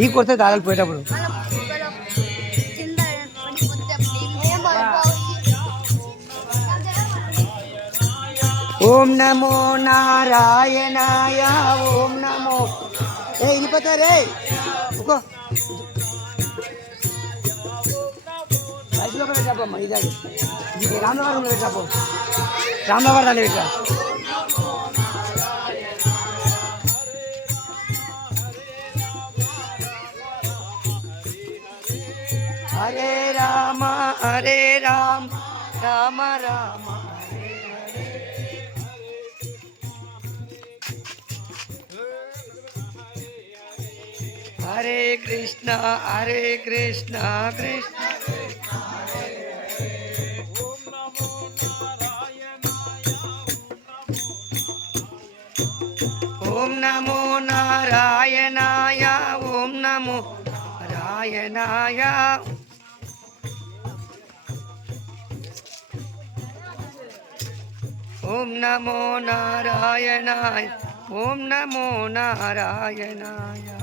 ఈ కొడితే దాదాపు పోయేటప్పుడు ఓం నమో నారాయణాయ ఓం నమో ఇనిపోతా రే ఒక్కో రైతులో పెట్టాపమ్మా ఇదాది రామనగరంలో పెట్టాపు రామనగర్ దాన్ని పెట్టా హరే రామ రామ రామ హరే కృష్ణ కృష్ణ ఓం నమో నారాయణాయ ఓం నమో నారాయణాయ ఓం నమో నారాయణాయ ఓం నమో నారాయణాయ